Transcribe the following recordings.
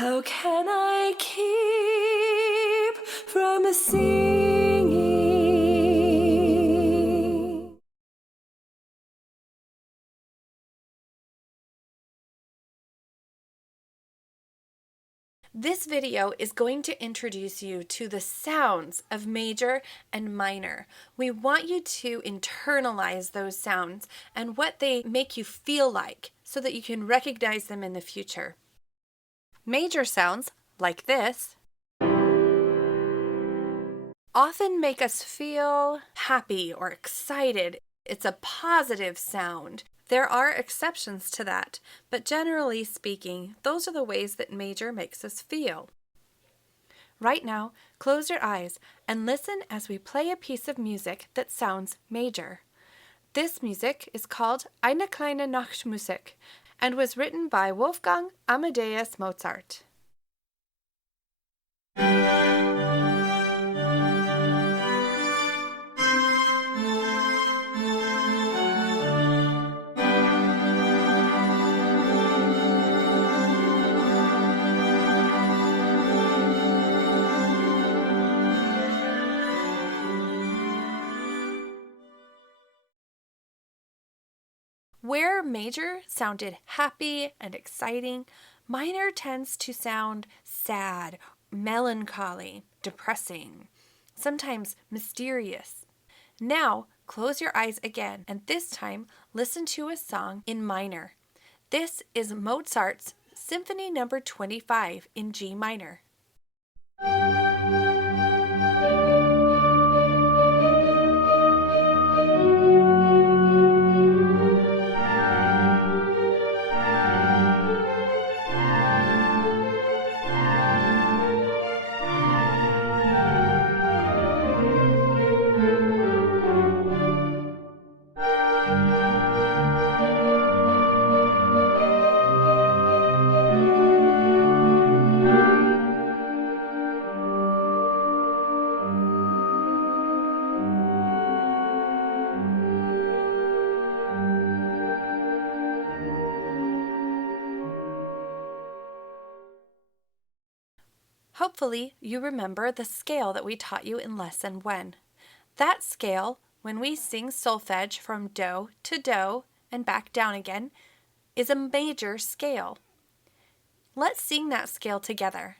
How can I keep from singing? This video is going to introduce you to the sounds of major and minor. We want you to internalize those sounds and what they make you feel like so that you can recognize them in the future. Major sounds, like this, often make us feel happy or excited. It's a positive sound. There are exceptions to that, but generally speaking, those are the ways that major makes us feel. Right now, close your eyes and listen as we play a piece of music that sounds major. This music is called Eine kleine Nachtmusik and was written by Wolfgang Amadeus Mozart. Where major sounded happy and exciting, minor tends to sound sad, melancholy, depressing, sometimes mysterious. Now, close your eyes again, and this time listen to a song in minor. This is Mozart's Symphony No. 25 in G minor. Hopefully, you remember the scale that we taught you in Lesson 1. That scale, when we sing solfege from do to do and back down again, is a major scale. Let's sing that scale together.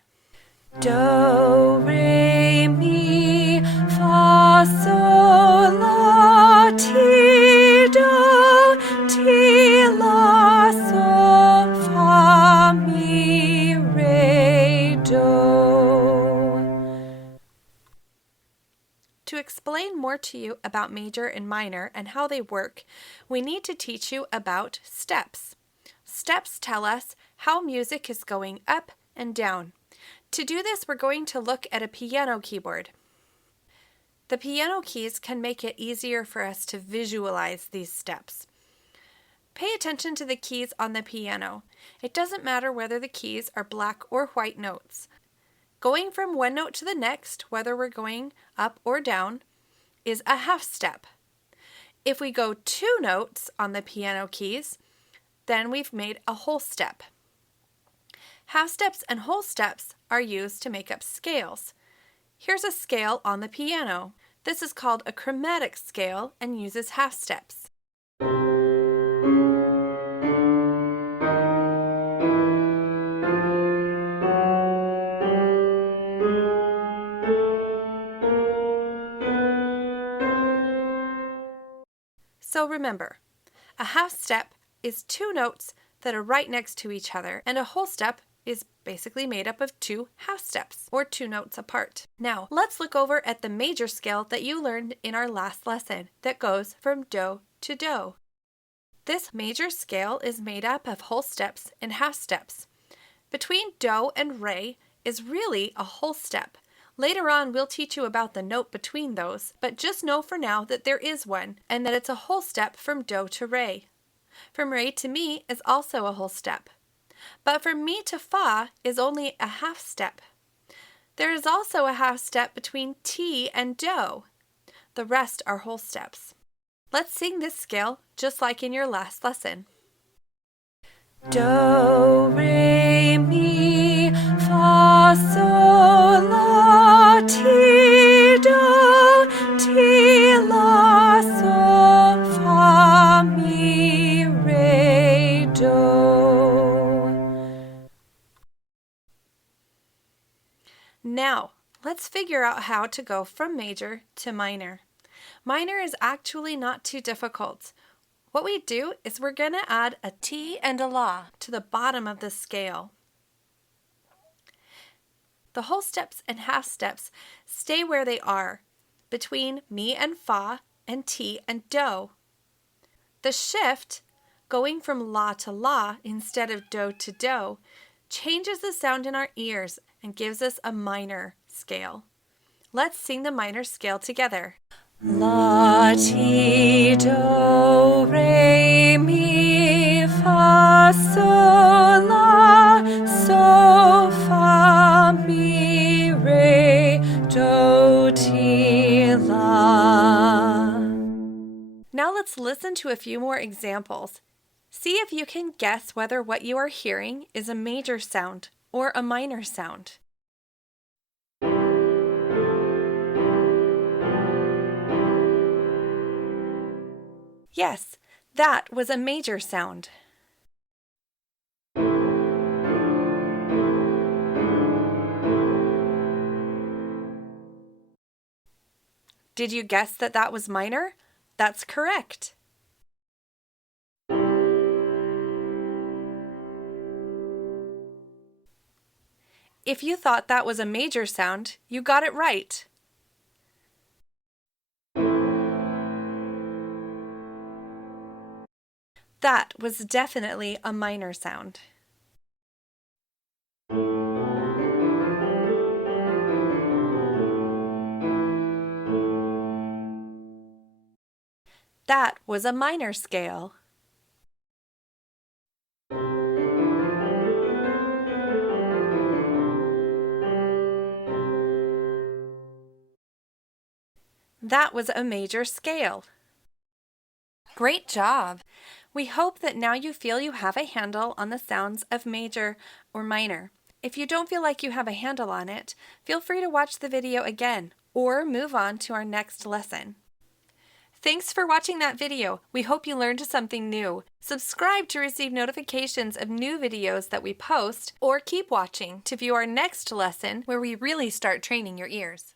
Do, re, mi, fa, sol, la, ti, do, ti, la, sol, fa, mi, re, do. To explain more to you about major and minor and how they work, we need to teach you about steps. Steps tell us how music is going up and down. To do this, we're going to look at a piano keyboard. The piano keys can make it easier for us to visualize these steps. Pay attention to the keys on the piano. It doesn't matter whether the keys are black or white notes. Going from one note to the next, whether we're going up or down, is a half step. If we go 2 notes on the piano keys, then we've made a whole step. Half steps and whole steps are used to make up scales. Here's a scale on the piano. This is called a chromatic scale and uses half steps. So remember, a half step is 2 notes that are right next to each other, and a whole step is basically made up of 2 half steps, or 2 notes apart. Now, let's look over at the major scale that you learned in our last lesson that goes from do to do. This major scale is made up of whole steps and half steps. Between do and re is really a whole step. Later on, we'll teach you about the note between those, but just know for now that there is one, and that it's a whole step from do to re. From re to mi is also a whole step. But from mi to fa is only a half step. There is also a half step between ti and do. The rest are whole steps. Let's sing this scale just like in your last lesson. Do, re, mi, Now, let's figure out how to go from major to minor. Minor is actually not too difficult. What we do is we're going to add a T and a La to the bottom of the scale. The whole steps and half steps stay where they are, between Mi and Fa and Ti and Do. The shift, going from La to La instead of Do to Do, changes the sound in our ears and gives us a minor scale. Let's sing the minor scale together. La, ti, do, re, mi, fa, sol, la, so, fa, mi, re, do, ti, la. Now let's listen to a few more examples. See if you can guess whether what you are hearing is a major sound or a minor sound. Yes, that was a major sound. Did you guess that that was minor? That's correct. If you thought that was a major sound, you got it right. That was definitely a minor sound. That was a minor scale. That was a major scale. Great job! We hope that now you feel you have a handle on the sounds of major or minor. If you don't feel like you have a handle on it, feel free to watch the video again or move on to our next lesson. Thanks for watching that video. We hope you learned something new. Subscribe to receive notifications of new videos that we post, or keep watching to view our next lesson where we really start training your ears.